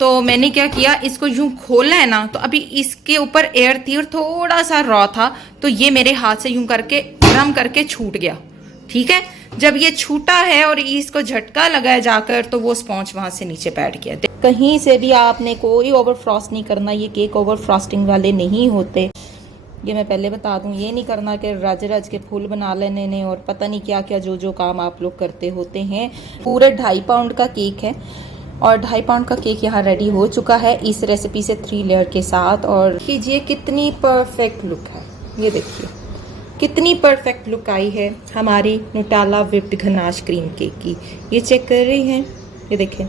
तो मैंने क्या किया, इसको यूं खोला है ना, तो अभी इसके ऊपर एयर थी और थोड़ा सा रॉ था, तो ये मेरे हाथ से यूं करके गरम करके छूट गया। ठीक है, जब ये छूटा है और इसको झटका लगाया जाकर, तो वो स्पॉन्ज वहां से नीचे बैठ गया। कहीं से भी आपने कोई ओवर फ्रॉस्ट नहीं करना, ये केक ओवर फ्रॉस्टिंग वाले नहीं होते, ये मैं पहले बता दूं। ये नहीं करना कि रज रज के फूल बना लेने ने और पता नहीं क्या क्या जो जो काम आप लोग करते होते हैं। पूरे 2.5 पाउंड का केक है और 2.5 पाउंड का केक यहाँ रेडी हो चुका है इस रेसिपी से 3 लेयर के साथ। और कीजिए कितनी परफेक्ट लुक है, ये देखिए कितनी परफेक्ट लुक आई है हमारी नुटेला व्हिप्ड घनाश क्रीम केक की। ये चेक कर रही हैं, ये देखें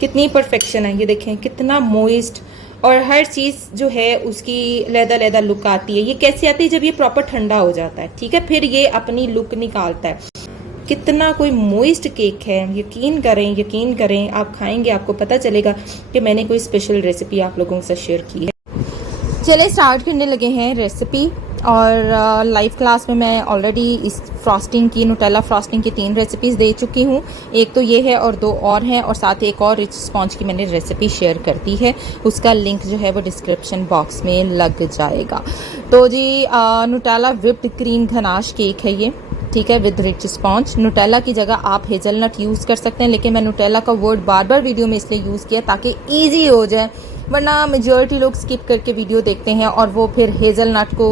कितनी परफेक्शन है, ये देखें कितना मॉइस्ट और हर चीज़ जो है उसकी लैदा लैदा लुक आती है। ये कैसे आती है, जब ये प्रॉपर ठंडा हो जाता है, ठीक है, फिर ये अपनी लुक निकालता है। कितना कोई मॉइस्ट केक है, यकीन करें आप खाएंगे आपको पता चलेगा कि मैंने कोई स्पेशल रेसिपी आप लोगों से शेयर की है। चले स्टार्ट करने लगे हैं रेसिपी। और लाइव क्लास में मैं ऑलरेडी इस फ्रॉस्टिंग की, नुटेला फ्रॉस्टिंग की 3 रेसिपीज़ दे चुकी हूँ। एक तो ये है और 2 और हैं, और साथ ही एक और रिच स्पॉन्ज की मैंने रेसिपी शेयर कर दी है, उसका लिंक जो है वो डिस्क्रिप्शन बॉक्स में लग जाएगा। तो जी Nutella whipped cream ganache cake है ये, ठीक है, विद रिच स्पॉन्ज। नुटेला की जगह आप हेजलनट यूज़ कर सकते हैं, लेकिन मैं नुटेला का वर्ड बार बार वीडियो में इसलिए यूज़ किया ताकि ईजी हो जाए, वरना मेजॉरिटी लोग स्किप करके वीडियो देखते हैं और वो फिर हेज़लनट को,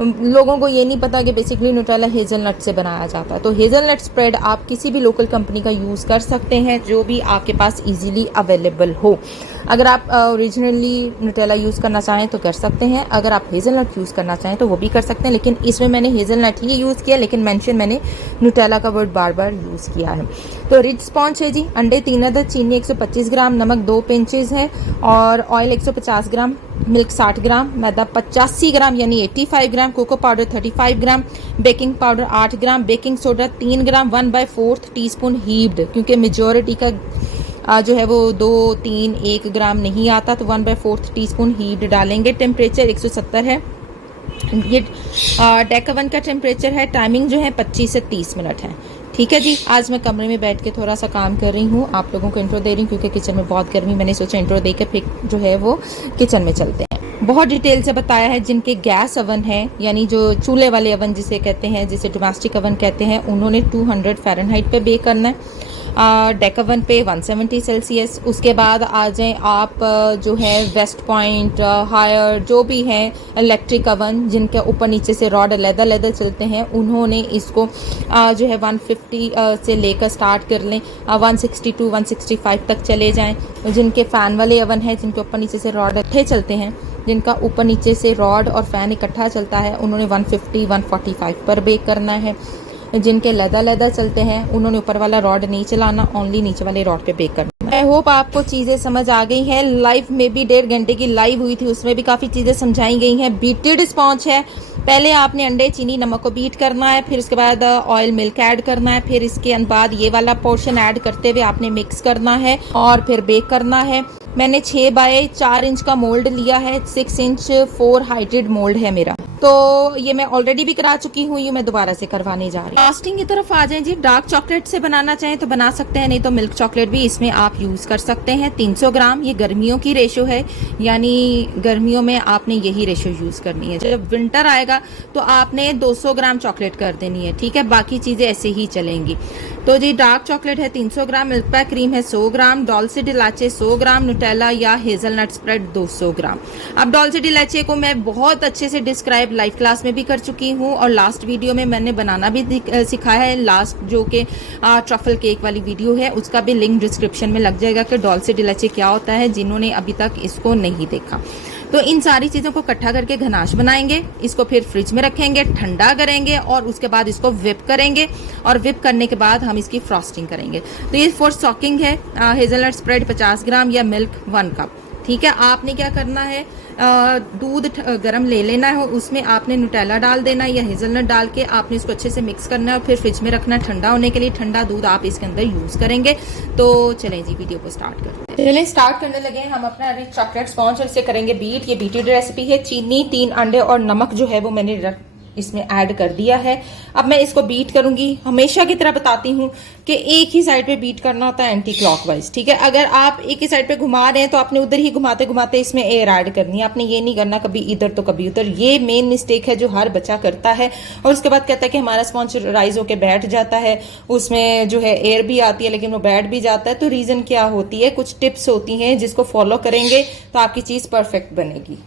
लोगों को ये नहीं पता कि बेसिकली नुटेला हेज़लनट से बनाया जाता है। तो हेज़लनट स्प्रेड आप किसी भी लोकल कंपनी का यूज़ कर सकते हैं जो भी आपके पास इजीली अवेलेबल हो। अगर आप ओरिजिनली नुटेला यूज़ करना चाहें तो कर सकते हैं, अगर आप हेज़लनट यूज़ करना चाहें तो वो भी कर सकते हैं, लेकिन इसमें मैंने हेज़लनट ही यूज़ किया, लेकिन मेंशन मैंने नुटेला का वर्ड बार बार यूज़ किया है। तो रिच स्पॉन्ज है जी, अंडे 3 अदद, चीनी 125 ग्राम, नमक 2 पिंचेस है, और ऑयल 150 ग्राम, मिल्क 60 ग्राम, मैदा 85 ग्राम यानी 85 ग्राम, कोको पाउडर 35 ग्राम, बेकिंग पाउडर 8 ग्राम, बेकिंग सोडा 3 ग्राम, 1/4 टीस्पून हीप्ड, क्योंकि मेजॉरिटी का जो है वो 2, 3, 1 ग्राम नहीं आता, तो 1/4 टीस्पून हीप्ड डालेंगे। टेम्परेचर 170 है, ये डेक ओवन का टेम्परेचर है। टाइमिंग जो है 25 से 30 मिनट है। ठीक है जी, आज मैं कमरे में बैठ के थोड़ा सा काम कर रही हूँ, आप लोगों को इंट्रो दे रही हूँ क्योंकि किचन में बहुत गर्मी, मैंने सोचा इंट्रो देकर फिर जो है वो किचन में चलते हैं। बहुत डिटेल से बताया है, जिनके गैस ओवन है यानी जो चूल्हे वाले ओवन जिसे कहते हैं, जिसे डोमेस्टिक ओवन कहते हैं, उन्होंने 200 फ़ारेनहाइट पे बेक करना है, डेक ओवन पे 170 सेल्सियस। उसके बाद आ जाएं आप जो है वेस्ट पॉइंट, हायर, जो भी हैं इलेक्ट्रिक ओवन जिनके ऊपर नीचे से रॉड अलग-अलग चलते हैं, उन्होंने इसको जो है 150 से लेकर स्टार्ट कर लें, 162 165 तक चले जाएं। जिनके फ़ैन वाले ओवन हैं, जिनके ऊपर नीचे से रॉड इकट्ठे चलते हैं, जिनका ऊपर नीचे से रॉड और फ़ैन इकट्ठा चलता है, उन्होंने 150 145 पर बेक करना है। जिनके लदा चलते हैं उन्होंने ऊपर वाला रॉड नहीं चलाना, ओनली नीचे वाले रॉड पे बेक करना। आई होप आपको चीज़ें समझ आ गई हैं। लाइव में भी 1.5 घंटे की लाइव हुई थी, उसमें भी काफ़ी चीज़ें समझाई गई हैं। बीटेड स्पॉन्ज है, पहले आपने अंडे, चीनी, नमक को बीट करना है, फिर उसके बाद ऑयल, मिल्क ऐड करना है, फिर इसके बाद ये वाला पोर्शन ऐड करते हुए आपने मिक्स करना है और फिर बेक करना है। मैंने 6 बाय 4 इंच का मोल्ड लिया है, 6 इंच 4 हाइटेड मोल्ड है मेरा, तो ये मैं ऑलरेडी भी करा चुकी हूँ, ये मैं दोबारा से करवाने जा रही हूँ। फ्रॉस्टिंग की तरफ आ जाएं जी। डार्क चॉकलेट से बनाना चाहें तो बना सकते हैं, नहीं तो मिल्क चॉकलेट भी इसमें आप यूज कर सकते हैं। 300 ग्राम, ये गर्मियों की रेशो है, यानी गर्मियों में आपने यही रेशो यूज करनी है। जब विंटर आएगा तो आपने 200 ग्राम चॉकलेट कर देनी है, ठीक है, बाकी चीजें ऐसे ही चलेंगी। तो जी डार्क चॉकलेट है 300 ग्राम, मिल्क पैक क्रीम है 100 ग्राम, डॉल्से डिलाचे 100 ग्राम, नुटेला या हेजलनट स्प्रेड 200 ग्राम। अब डॉल्से डिलाचे को मैं बहुत अच्छे से डिस्क्राइब लाइव क्लास में भी कर चुकी हूँ और लास्ट वीडियो में मैंने बनाना भी सिखाया है, लास्ट जो कि ट्रफल केक वाली वीडियो है, उसका भी लिंक डिस्क्रिप्शन में लग जाएगा कि डॉल्से डिलाचे क्या होता है, जिन्होंने अभी तक इसको नहीं देखा। तो इन सारी चीज़ों को इकट्ठा करके घनाश बनाएंगे, इसको फिर फ्रिज में रखेंगे, ठंडा करेंगे और उसके बाद इसको विप करेंगे, और विप करने के बाद हम इसकी फ्रॉस्टिंग करेंगे। तो ये फॉर सॉकिंग है। हेजलनट स्प्रेड 50 ग्राम या मिल्क 1 कप, ठीक है। आपने क्या करना है, दूध गरम ले लेना है, उसमें आपने नुटेला डाल देना है या हेजलनट डाल के आपने इसको अच्छे से मिक्स करना है और फिर फ्रिज में रखना है ठंडा होने के लिए। ठंडा दूध आप इसके अंदर यूज करेंगे। तो चलें जी वीडियो को स्टार्ट करते हैं। चलें स्टार्ट करने लगे हैं हम अपना चॉकलेट स्पॉन्ज, और इसे करेंगे बीट। ये बीटेड रेसिपी है। चीनी, 3 अंडे और नमक जो है वो मैंने इसमें ऐड कर दिया है। अब मैं इसको बीट करूंगी। हमेशा की तरह बताती हूँ कि एक ही साइड पे बीट करना होता है एंटी क्लॉकवाइज, ठीक है। अगर आप एक ही साइड पे घुमा रहे हैं तो आपने उधर ही घुमाते घुमाते इसमें एयर ऐड करनी है। आपने ये नहीं करना कभी इधर तो कभी उधर। ये मेन मिस्टेक है जो हर बच्चा करता है। और उसके बाद कहता है कि हमारा स्पॉन्ज राइज होकर बैठ जाता है, उसमें जो है एयर भी आती है लेकिन वो बैठ भी जाता है। तो रीजन क्या होती है, कुछ टिप्स होती हैं जिसको फॉलो करेंगे तो आपकी चीज परफेक्ट बनेगी।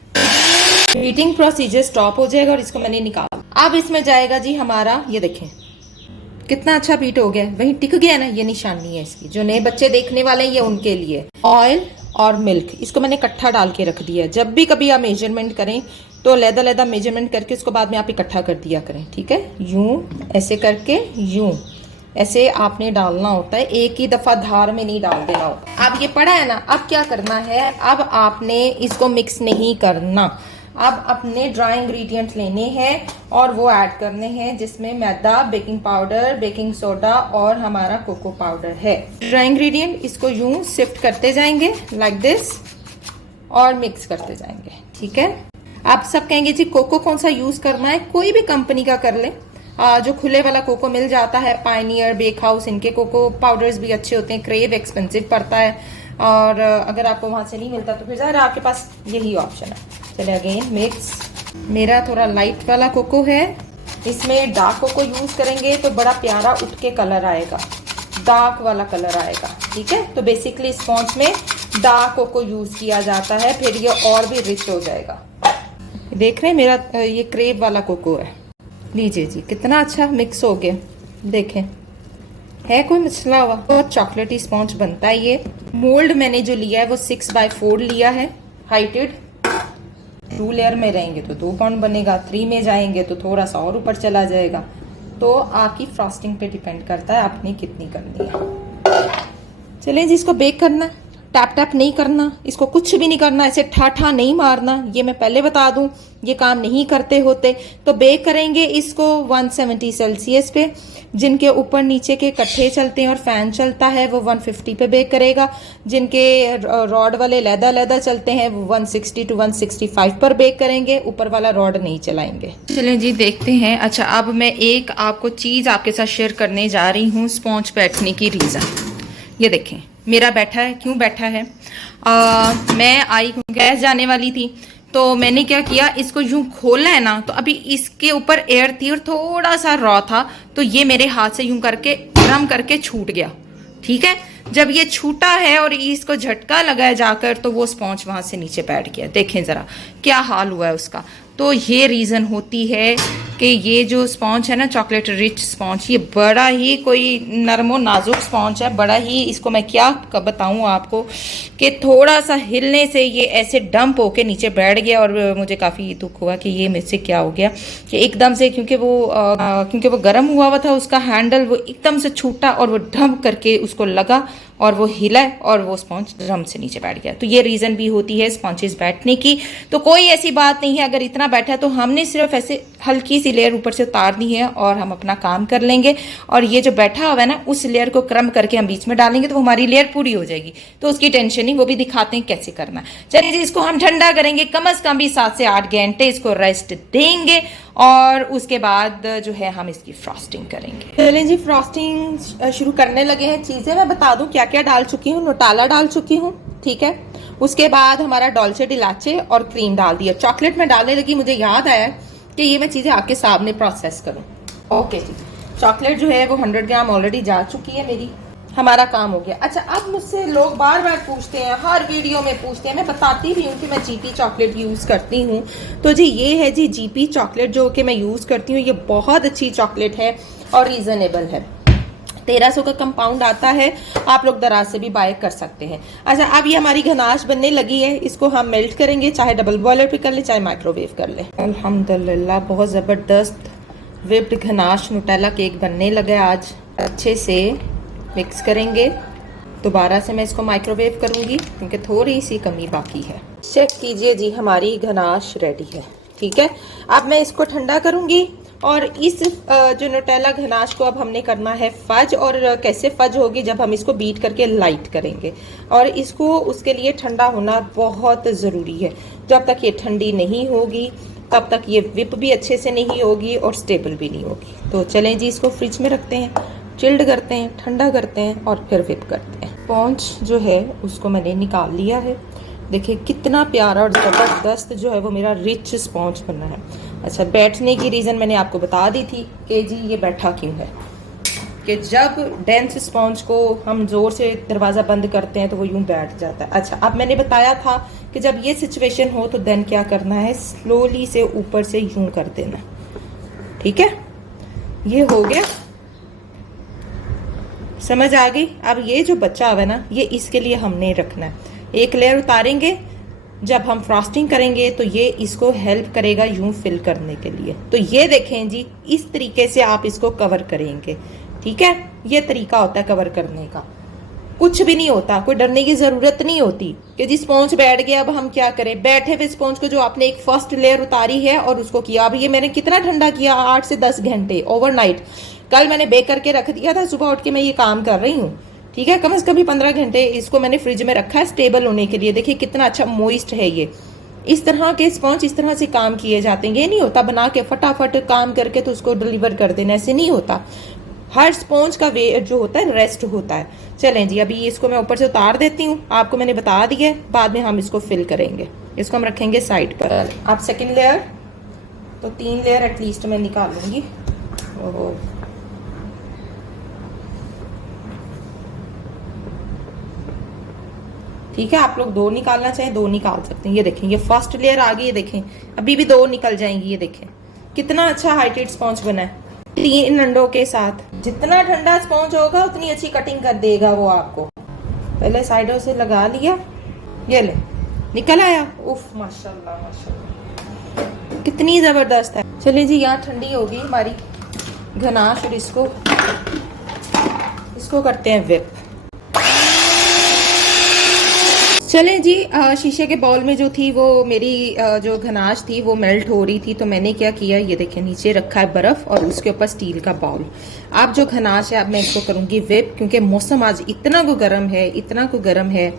बीटिंग प्रोसीजर स्टॉप हो जाएगा और इसको मैंने निकाला। अब इसमें जाएगा जी हमारा, ये देखें कितना अच्छा बीट हो गया, वहीं टिक गया ना, ये निशानी है इसकी। जो नए बच्चे देखने वाले हैं ये उनके लिए। ऑयल और मिल्क इसको मैंने इकट्ठा डाल के रख दिया। जब भी कभी आप मेजरमेंट करें तो लहदा मेजरमेंट करके उसको बाद में आप इकट्ठा कर दिया करें, ठीक है। यूं ऐसे करके यूं ऐसे आपने डालना होता है, एक ही दफा धार में नहीं डाल देना होता। अब ये पड़ा है ना, अब क्या करना है, अब आपने इसको मिक्स नहीं करना। अब अपने ड्राई इंग्रेडिएंट्स लेने हैं और वो ऐड करने हैं, जिसमें मैदा, बेकिंग पाउडर, बेकिंग सोडा और हमारा कोको पाउडर है। ड्राई इंग्रेडिएंट इसको यूं शिफ्ट करते जाएंगे लाइक दिस और मिक्स करते जाएंगे, ठीक है। आप सब कहेंगे जी कोको कौन सा यूज करना है, कोई भी कंपनी का कर ले। जो खुले वाला कोको मिल जाता है, पायनियर, बेक हाउस, इनके कोको पाउडर्स भी अच्छे होते हैं। क्रेव एक्सपेंसिव पड़ता है और अगर आपको वहां से नहीं मिलता तो फिर ज़रा आपके पास यही ऑप्शन है। चलिए अगेन मिक्स। मेरा थोड़ा लाइट वाला कोको है, इसमें डार्क कोको यूज करेंगे तो बड़ा प्यारा उठ के कलर आएगा, डार्क वाला कलर आएगा, ठीक है। तो बेसिकली स्पॉन्ज में डार्क कोको यूज किया जाता है, फिर ये और भी रिच हो जाएगा। देख रहे हैं मेरा ये क्रेव वाला कोको है। लीजिए जी कितना अच्छा मिक्स हो गया, देखें है कोई मसला हुआ। तो चॉकलेटी स्पॉन्ज बनता है ये। मोल्ड मैंने जो लिया है वो 6x4 लिया है, हाइटेड। 2 लेयर में रहेंगे तो 2 पाउंड बनेगा, 3 में जाएंगे तो थोड़ा सा और ऊपर चला जाएगा। तो आपकी फ्रॉस्टिंग पे डिपेंड करता है आपने कितनी करनी है। चलिए जी इसको बेक करना, टैप टैप नहीं करना, इसको कुछ भी नहीं करना, ऐसे ठा नहीं मारना। ये मैं पहले बता दूं, ये काम नहीं करते होते। तो बेक करेंगे इसको 170 सेल्सियस पे। जिनके ऊपर नीचे के कट्ठे चलते हैं और फैन चलता है वो 150 पे बेक करेगा। जिनके रॉड वाले लैदा चलते हैं वो 160 to 165 पर बेक करेंगे, ऊपर वाला रॉड नहीं चलाएंगे। चलिए जी देखते हैं। अच्छा अब मैं एक आपको चीज आपके साथ शेयर करने जा रही हूँ, स्पॉन्ज बैठने की रीजन। ये देखें मेरा बैठा है, क्यों बैठा है। मैं आई हूँ, गैस जाने वाली थी तो मैंने क्या किया, इसको यूं खोला है ना, तो अभी इसके ऊपर एयर थी और थोड़ा सा रॉ था, तो ये मेरे हाथ से यूं करके गरम करके छूट गया, ठीक है। जब ये छूटा है और इसको झटका लगाया जाकर तो वो स्पॉन्ज वहां से नीचे बैठ गया। देखें जरा क्या हाल हुआ है उसका। तो ये रीज़न होती है कि ये जो स्पॉन्ज है ना, चॉकलेट रिच स्पॉन्ज, ये बड़ा ही कोई नरमो नाजुक स्पॉन्ज है, बड़ा ही, इसको मैं क्या बताऊं आपको कि थोड़ा सा हिलने से ये ऐसे डंप होके नीचे बैठ गया। और मुझे काफ़ी दुख हुआ कि ये मुझसे क्या हो गया कि एकदम से, क्योंकि वो गर्म हुआ था, उसका हैंडल वो एकदम से छूटा और वो डंप करके उसको लगा और वो हिला और वो स्पॉन्ज ड्रम से नीचे बैठ गया। तो ये रीज़न भी होती है स्पॉन्जेस बैठने की। तो कोई ऐसी बात नहीं है, अगर इतना बैठा है तो हमने सिर्फ ऐसे हल्की सी लेयर ऊपर से उतार दी है और हम अपना काम कर लेंगे। और ये जो बैठा हुआ है ना, उस लेयर को क्रम करके हम बीच में डालेंगे तो हमारी लेयर पूरी हो जाएगी। तो उसकी टेंशन नहीं, वो भी दिखाते हैं कैसे करना है। चलिए जी इसको हम ठंडा करेंगे, कम से कम भी 7 से 8 घंटे इसको रेस्ट देंगे और उसके बाद जो है हम इसकी फ्रॉस्टिंग करेंगे। चलिए जी फ्रॉस्टिंग शुरू करने लगे हैं। चीज़ें मैं बता दूं क्या क्या डाल चुकी हूँ। नोटाला डाल चुकी हूँ, ठीक है। उसके बाद हमारा डॉल्चे डिलाचे और क्रीम डाल दिया। चॉकलेट में डालने लगी, मुझे याद आया कि ये मैं चीज़ें आपके सामने प्रोसेस करूँ। ओके जी, चॉकलेट जो है वो 100 ग्राम ऑलरेडी जा चुकी है मेरी, हमारा काम हो गया। अच्छा अब मुझसे लोग बार बार पूछते हैं, हर वीडियो में पूछते हैं, मैं बताती भी हूँ कि मैं जीपी चॉकलेट यूज़ करती हूँ। तो जी ये है जी जीपी चॉकलेट जो कि मैं यूज़ करती हूँ। ये बहुत अच्छी चॉकलेट है और रीज़नेबल है। 1300 का कंपाउंड आता है, आप लोग दराज से भी बाय कर सकते हैं। अच्छा अब ये हमारी गनाश बनने लगी है, इसको हम मेल्ट करेंगे, चाहे डबल बॉयलर पे कर ले चाहे माइक्रोवेव कर ले। अल्हम्दुलिल्लाह बहुत ज़बरदस्त विप्ड गनाश नुटेला केक बनने लगा। आज अच्छे से मिक्स करेंगे। दोबारा से मैं इसको माइक्रोवेव करूंगी क्योंकि थोड़ी सी कमी बाकी है। चेक कीजिए जी हमारी गनाश रेडी है, ठीक है। अब मैं इसको ठंडा करूंगी और इस जो नुटेला गनाश को अब हमने करना है फज। और कैसे फज होगी, जब हम इसको बीट करके लाइट करेंगे। और इसको उसके लिए ठंडा होना बहुत ज़रूरी है। जब तक ये ठंडी नहीं होगी तब तक ये विप भी अच्छे से नहीं होगी और स्टेबल भी नहीं होगी। तो चलें जी, इसको फ्रिज में रखते हैं, चिल्ड करते हैं, ठंडा करते हैं और फिर विप करते हैं। स्पॉन्ज जो है उसको मैंने निकाल लिया है। देखिए कितना प्यारा और ज़बरदस्त जो है वो मेरा रिच स्पॉन्ज बना है। अच्छा, बैठने की रीज़न मैंने आपको बता दी थी कि जी ये बैठा क्यों है, कि जब डेंस स्पॉन्ज को हम ज़ोर से दरवाज़ा बंद करते हैं तो वो यूं बैठ जाता है। अच्छा, अब मैंने बताया था कि जब ये सिचुएशन हो तो देन क्या करना है, स्लोली से ऊपर से यूं कर देना। ठीक है, ये हो गया, समझ आ गई। अब ये जो बच्चा हुआ है ना, ये इसके लिए हमने रखना है। एक लेयर उतारेंगे, जब हम फ्रॉस्टिंग करेंगे तो ये इसको हेल्प करेगा यूं फिल करने के लिए। तो ये देखें जी, इस तरीके से आप इसको कवर करेंगे। ठीक है, ये तरीका होता है कवर करने का। कुछ भी नहीं होता, कोई डरने की जरूरत नहीं होती कि जी स्पॉन्ज बैठ गया अब हम क्या करें। बैठे हुए स्पॉन्ज को जो आपने एक फर्स्ट लेयर उतारी है और उसको किया, अब ये मैंने कितना ठंडा किया, 8 से 10 घंटे ओवरनाइट। कल मैंने बेक करके रख दिया था, सुबह उठ के मैं ये काम कर रही हूँ। ठीक है, कम से कम 15 घंटे इसको मैंने फ्रिज में रखा है स्टेबल होने के लिए। देखिए कितना अच्छा मॉइस्ट है ये। इस तरह के स्पॉन्ज इस तरह से काम किए जाते हैं। ये नहीं होता बना के फटाफट काम करके तो उसको डिलीवर कर देना, ऐसे नहीं होता। हर स्पॉन्ज का वे जो होता है रेस्ट होता है। चलें जी, अभी इसको मैं ऊपर से उतार देती हूँ, आपको मैंने बता दिया है, बाद में हम इसको फिल करेंगे। इसको हम रखेंगे साइड पर। आप सेकेंड लेयर तो 3 लेयर एटलीस्ट मैं निकाल लूंगी। ओहो, ठीक है, आप लोग 2 निकालना चाहें 2 निकाल सकते हैं। ये देखें, ये फर्स्ट लेयर आ गई, ये देखें अभी भी 2 निकल जाएंगी। ये देखें कितना अच्छा हाइटेड स्पॉन्ज बना है 3 अंडों के साथ। जितना ठंडा स्पॉन्ज होगा उतनी अच्छी कटिंग कर देगा वो आपको। पहले साइडों से लगा लिया, ये ले निकल आया। उफ, माशाल्लाह माशाल्लाह, कितनी जबरदस्त है। चलिए जी, यहाँ ठंडी होगी हमारी गनाश और इसको करते हैं विप। चलें जी, शीशे के बाउल में जो थी वो मेरी जो गनाश थी वो मेल्ट हो रही थी, तो मैंने क्या किया, ये देखें नीचे रखा है बर्फ़ और उसके ऊपर स्टील का बाउल। अब जो गनाश है, अब मैं इसको करूँगी विप, क्योंकि मौसम आज इतना को गर्म है, इतना को गर्म है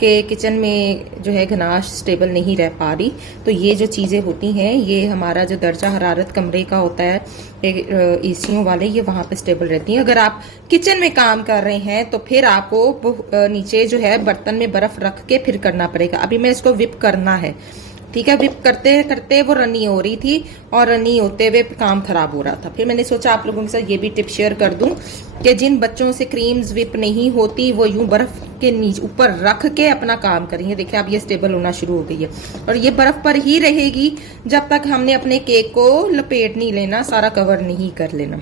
कि किचन में जो है गनाश स्टेबल नहीं रह पा रही। तो ये जो चीज़ें होती हैं, ये हमारा जो दर्जा हरारत कमरे का होता है एसियों वाले, ये वहाँ पे स्टेबल रहती हैं। अगर आप किचन में काम कर रहे हैं तो फिर आपको नीचे जो है बर्तन में बर्फ़ रख के फिर करना पड़ेगा। अभी मैं इसको विप करना है। ठीक है, विप करते करते वो रनी हो रही थी और रनी होते हुए काम खराब हो रहा था। फिर मैंने सोचा आप लोगों के साथ ये भी टिप शेयर कर दूं कि जिन बच्चों से क्रीम्स विप नहीं होती वो यूं बर्फ के नीचे ऊपर रख के अपना काम करेंगे। देखिए अब ये स्टेबल होना शुरू हो गई है और ये बर्फ पर ही रहेगी जब तक हमने अपने केक को लपेट नहीं लेना, सारा कवर नहीं कर लेना।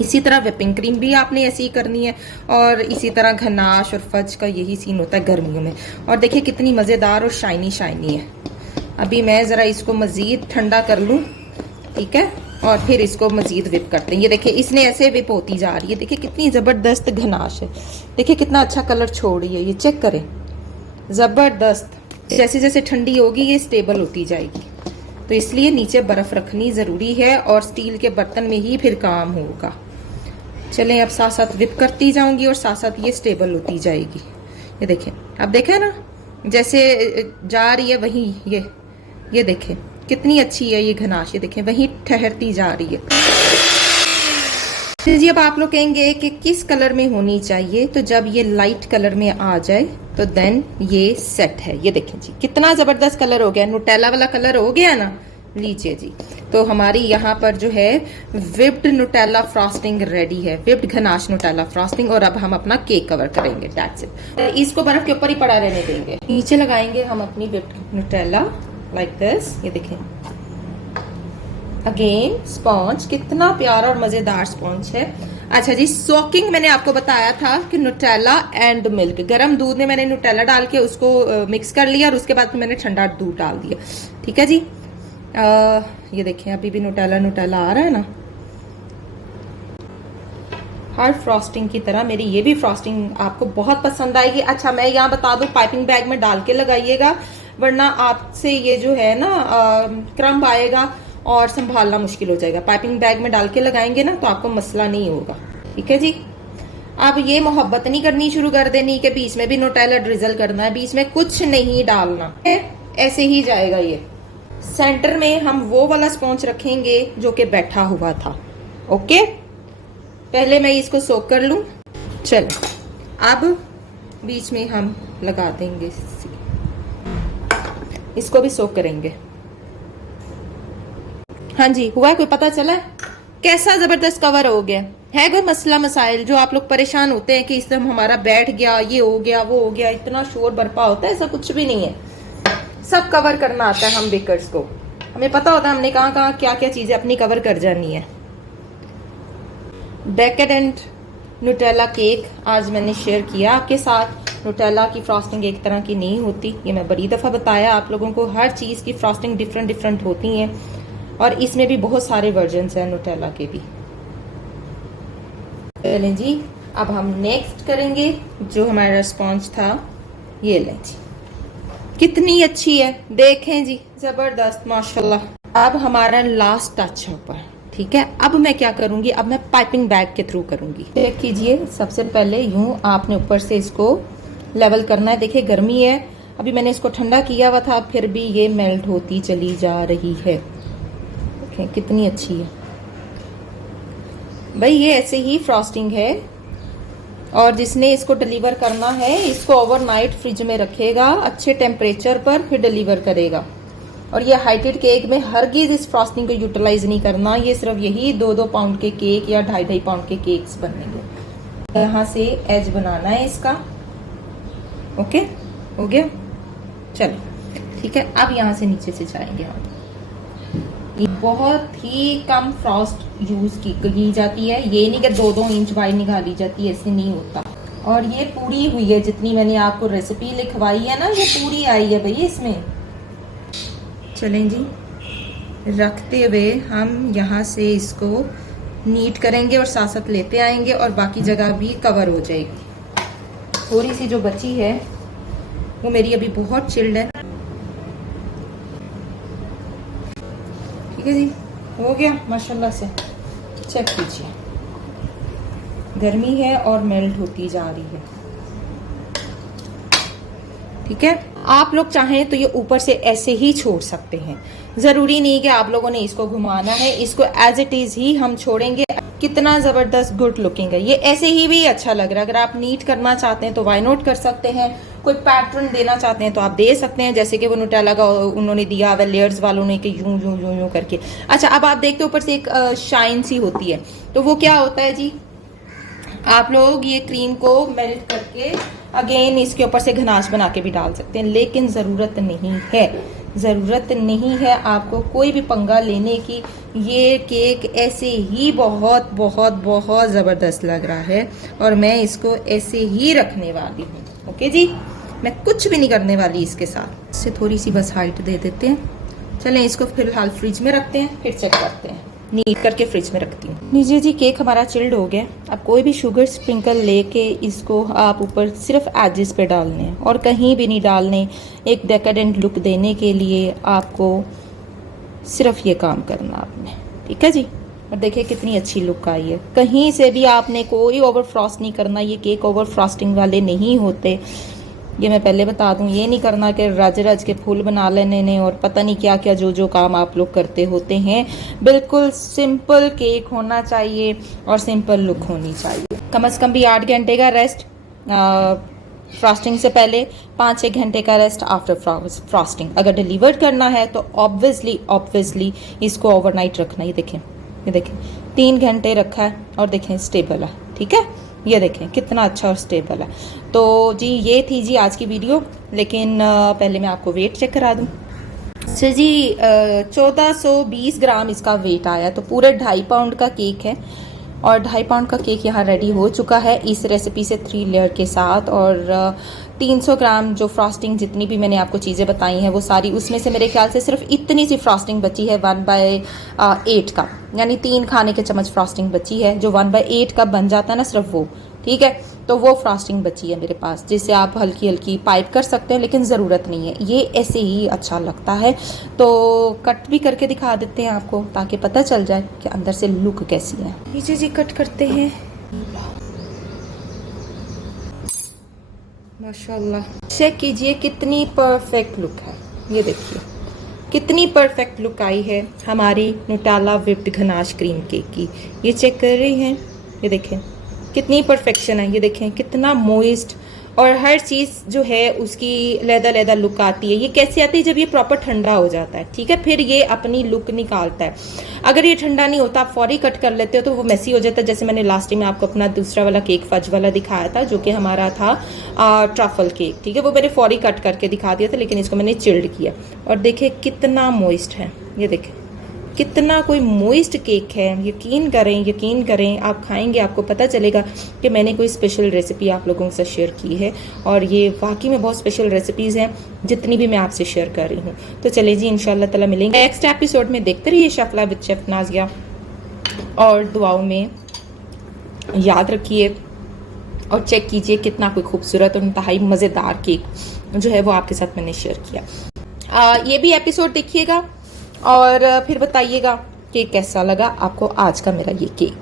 इसी तरह व्हिपिंग क्रीम भी आपने ऐसी ही करनी है और इसी तरह गनाश और फज का यही सीन होता है गर्मियों में। और देखिए कितनी मज़ेदार और शाइनी शाइनी है। अभी मैं ज़रा इसको मज़ीद ठंडा कर लूँ, ठीक है, और फिर इसको मज़ीद विप करते हैं। ये देखिए इसने ऐसे विप होती जा रही है। देखिए कितनी ज़बरदस्त गनाश है, देखिए कितना अच्छा कलर छोड़ रही है। ये चेक करें, ज़बरदस्त। जैसे जैसे ठंडी होगी ये स्टेबल होती जाएगी, तो इसलिए नीचे बर्फ़ रखनी ज़रूरी है और स्टील के बर्तन में ही फिर काम होगा। चलें अब साथ साथ विप करती जाऊंगी और साथ साथ ये स्टेबल होती जाएगी। ये देखें, अब देखें ना जैसे जा रही है वहीं ये देखें कितनी अच्छी है ये गनाश। ये देखें वहीं ठहरती जा रही है। जी अब आप लोग कहेंगे कि किस कलर में होनी चाहिए, तो जब ये लाइट कलर में आ जाए तो देन ये सेट है। ये देखें जी कितना ज़बरदस्त कलर हो गया, नुटेला वाला कलर हो गया ना। लीजिए जी, तो हमारी यहाँ पर जो है विप्ड नुटेला फ्रॉस्टिंग रेडी है, विप्ड गनाश नुटेला फ्रॉस्टिंग। और अब हम अपना केक कवर करेंगे, दैट्स इट। इसको बर्फ के ऊपर ही पड़ा रहने देंगे। नीचे लगाएंगे हम अपनी विप्ड नुटेला लाइक दिस। ये देखें अगेन स्पॉन्ज, कितना प्यारा और मजेदार स्पॉन्ज है। अच्छा जी, सोकिंग मैंने आपको बताया था कि नुटेला एंड मिल्क, गर्म दूध में मैंने नुटेला डाल के उसको मिक्स कर लिया और उसके बाद फिर मैंने ठंडा दूध डाल दिया। ठीक है जी, ये देखें अभी भी नुटेला आ रहा है ना। हर फ्रॉस्टिंग की तरह मेरी ये भी फ्रॉस्टिंग आपको बहुत पसंद आएगी। अच्छा मैं यहाँ बता दूं, पाइपिंग बैग में डाल के लगाइएगा, वरना आपसे ये जो है ना क्रम्ब आएगा और संभालना मुश्किल हो जाएगा। पाइपिंग बैग में डाल के लगाएंगे ना तो आपको मसला नहीं होगा। ठीक है जी, अब ये मोहब्बत नहीं करनी शुरू कर देनी कि बीच में भी नुटेला ड्रिजल करना है, बीच में कुछ नहीं डालना है, ऐसे ही जाएगा ये। सेंटर में हम वो वाला स्पॉन्ज रखेंगे जो कि बैठा हुआ था। ओके, पहले मैं इसको सोक कर लूं। चलो, अब बीच में हम लगा देंगे, इसको भी सोक करेंगे। हाँ जी, हुआ कोई पता चला कैसा जबरदस्त कवर हो गया है? कोई मसला मसाइल जो आप लोग परेशान होते हैं कि इस तरह हमारा बैठ गया, ये हो गया, वो हो गया, इतना शोर बरपा होता है, ऐसा कुछ भी नहीं है। सब कवर करना आता है हम बेकर्स को, हमें पता होता है हमने कहाँ कहाँ क्या क्या चीजें अपनी कवर कर जानी है। डेकेडेंट न्यूटेला केक आज मैंने शेयर किया आपके साथ। न्यूटेला की फ्रॉस्टिंग एक तरह की नहीं होती, ये मैं बड़ी दफ़ा बताया आप लोगों को। हर चीज़ की फ्रॉस्टिंग डिफरेंट डिफरेंट होती हैं और इसमें भी बहुत सारे वर्जन्स हैं न्यूटेला के भी। चलें जी, अब हम नेक्स्ट करेंगे जो हमारा स्पॉन्ज था, ये लें जी, कितनी अच्छी है, देखें जी, जबरदस्त माशाल्लाह। अब हमारा लास्ट टच है ऊपर, ठीक है। अब मैं क्या करूंगी, अब मैं पाइपिंग बैग के थ्रू करूंगी। चेक कीजिए, सबसे पहले यूं आपने ऊपर से इसको लेवल करना है। देखिए गर्मी है, अभी मैंने इसको ठंडा किया हुआ था, फिर भी ये मेल्ट होती चली जा रही है। देखें कितनी अच्छी है भाई, ये ऐसे ही फ्रॉस्टिंग है। और जिसने इसको डिलीवर करना है, इसको ओवरनाइट फ्रिज में रखेगा अच्छे टेम्परेचर पर, फिर डिलीवर करेगा। और ये हाइटेड केक में हरगिज इस फ्रॉस्टिंग को यूटिलाइज नहीं करना, ये सिर्फ यही 2-2 पाउंड के केक या 2.5 पाउंड के केक्स बनेंगे। यहाँ से एज बनाना है इसका। ओके, हो गया, चलो ठीक है। अब यहाँ से नीचे से जाएंगे हम। बहुत ही कम फ्रॉस्ट यूज की जाती है, ये नहीं कि 2-2 इंच बाहर निकाली जाती है, ऐसे नहीं होता। और ये पूरी हुई है, जितनी मैंने आपको रेसिपी लिखवाई है ना, ये पूरी आई है भाई इसमें। चलें जी, रखते हुए हम यहाँ से इसको नीट करेंगे और साथ साथ लेते आएंगे और बाकी जगह भी कवर हो जाएगी। थोड़ी सी जो बची है वो मेरी अभी बहुत चिल्ड है। ठीक है जी, हो गया माशाल्लाह से। चेक कीजिए, गर्मी है और मेल्ट होती जा रही है। ठीक है, आप लोग चाहें तो ये ऊपर से ऐसे ही छोड़ सकते हैं, जरूरी नहीं कि आप लोगों ने इसको घुमाना है। इसको एज इट इज ही हम छोड़ेंगे। कितना जबरदस्त गुड लुकिंग है, ये ऐसे ही भी अच्छा लग रहा है। अगर आप नीट करना चाहते हैं तो वाई नोट कर सकते हैं, कोई पैटर्न देना चाहते हैं तो आप दे सकते हैं, जैसे कि वो न्यूटेला का उन्होंने दिया हुआ लेयर्स वालों ने कि यूं यूं यूं यूं करके। अच्छा, अब आप देखते ऊपर से एक शाइन सी होती है, तो वो क्या होता है जी, आप लोग ये क्रीम को मेल्ट करके अगेन इसके ऊपर से घनाश बना के भी डाल सकते हैं, लेकिन ज़रूरत नहीं है, ज़रूरत नहीं है आपको कोई भी पंगा लेने की। ये केक ऐसे ही बहुत बहुत बहुत ज़बरदस्त लग रहा है और मैं इसको ऐसे ही रखने वाली हूँ। ओके जी, मैं कुछ भी नहीं करने वाली इसके साथ। इससे थोड़ी सी बस हाइट दे देते हैं। चलें, इसको फिलहाल फ्रिज में रखते हैं, फिर चेक करते हैं। नीट करके फ्रिज में रखती हूँ। लीजिए जी, केक हमारा चिल्ड हो गया। अब कोई भी शुगर स्प्रिंकल लेके इसको आप ऊपर सिर्फ एजेस पे डालने हैं और कहीं भी नहीं डालने। एक डेकेडेंट लुक देने के लिए आपको सिर्फ ये काम करना आपने, ठीक है जी। और देखिए कितनी अच्छी लुक आई है, कहीं से भी आपने कोई ओवर फ्रॉस्ट नहीं करना। ये केक ओवर फ्रॉस्टिंग वाले नहीं होते, ये मैं पहले बता दूं। ये नहीं करना कि रज रज के फूल बना लेने ने और पता नहीं क्या क्या जो जो काम आप लोग करते होते हैं। बिल्कुल सिंपल केक होना चाहिए और सिंपल लुक होनी चाहिए। कम से कम भी 8 घंटे का रेस्ट फ्रॉस्टिंग से पहले, 5-6 घंटे का रेस्ट आफ्टर फ्रॉस्टिंग। अगर डिलीवर करना है तो ऑब्वियसली इसको ओवरनाइट रखना। ये देखें 3 घंटे रखा है और देखें स्टेबल है, ठीक है। ये देखें कितना अच्छा और स्टेबल है। तो जी ये थी जी आज की वीडियो, लेकिन पहले मैं आपको वेट चेक करा दूं। अच्छा जी, 1420 ग्राम इसका वेट आया, तो पूरे 2.5 पाउंड का केक है और 2.5 पाउंड का केक यहाँ रेडी हो चुका है इस रेसिपी से 3 लेयर के साथ। और 300 ग्राम जो फ्रॉस्टिंग जितनी भी मैंने आपको चीज़ें बताई हैं वो सारी, उसमें से मेरे ख्याल से सिर्फ इतनी सी फ्रॉस्टिंग बची है 1/8 कप, यानी 3 खाने के चम्मच फ्रॉस्टिंग बची है। जो 1/8 कप बन जाता है ना सिर्फ वो, ठीक है। तो वो फ्रॉस्टिंग बची है मेरे पास, जिससे आप हल्की हल्की पाइप कर सकते हैं, लेकिन ज़रूरत नहीं है, ये ऐसे ही अच्छा लगता है। तो कट भी करके दिखा देते हैं आपको ताकि पता चल जाए कि अंदर से लुक कैसी है। नीचे जी कट करते हैं, माशाल्लाह। चेक कीजिए कितनी परफेक्ट लुक है, ये देखिए कितनी परफेक्ट लुक आई है हमारी Nutella whipped ganache cream cake की। ये चेक कर रही हैं, ये देखें कितनी परफेक्शन है, ये देखें कितना मोइस्ट, और हर चीज़ जो है उसकी लैदा लैदा लुक आती है। ये कैसे आती है? जब ये प्रॉपर ठंडा हो जाता है, ठीक है, फिर ये अपनी लुक निकालता है। अगर ये ठंडा नहीं होता, आप फौरी कट कर लेते हो तो वो मैसी हो जाता है। जैसे मैंने लास्ट टाइम आपको अपना दूसरा वाला केक फज वाला दिखाया था, जो कि हमारा था ट्रफल केक, ठीक है, वो मैंने फौरी कट करके दिखा दिया था, लेकिन इसको मैंने चिल्ड किया। और देखें कितना मोइस्ट है, ये देखें कितना कोई मोइस्ट केक है। यकीन करें, आप खाएंगे आपको पता चलेगा कि मैंने कोई स्पेशल रेसिपी आप लोगों के साथ शेयर की है, और ये वाकई में बहुत स्पेशल रेसिपीज़ हैं जितनी भी मैं आपसे शेयर कर रही हूँ। तो चले जी, इंशाल्लाह ताला मिलेंगे नेक्स्ट एपिसोड में। देखते रहिए शफला विद शेफ नाज़िया, और दुआओं में याद रखिए और चेक कीजिए कितना कोई खूबसूरत और इंतहाई मज़ेदार केक जो है वो आपके साथ मैंने शेयर किया। ये भी एपिसोड देखिएगा और फिर बताइएगा कि कैसा लगा आपको आज का मेरा ये केक।